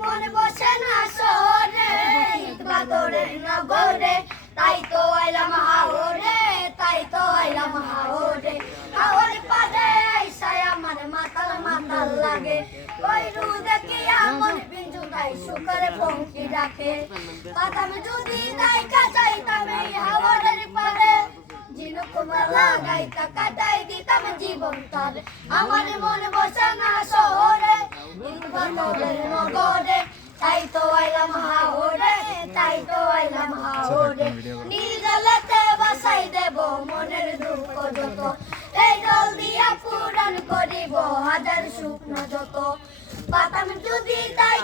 মনে বসে না শহরে বাদরের নগরে তাই তো আইলাম হাওরে তাই তো আইলাম হাওরে হাওরে পারে আইসায় আমার মাতাল মাতাল লাগে ওই রুদে কি আমন বিঞ্জু তাই সুকরে পঙ্কি ডাকে বাদাম যদি নাইকা চাইতাম এই হাওরের পারে জিনুক মালা গাইতা কাটাই দিতাম জীবন তার আমার মনে বসে না শহরে বাদরের নগরে তাই তো আইলাম হাওরে তাই তো আইলাম হাওরে নীল জলেতে বাসাই দেব মনের দুঃখ যত এই জল দিয়া পূরণ করিব হাজার শুকনো যত পাতাম যদি তাই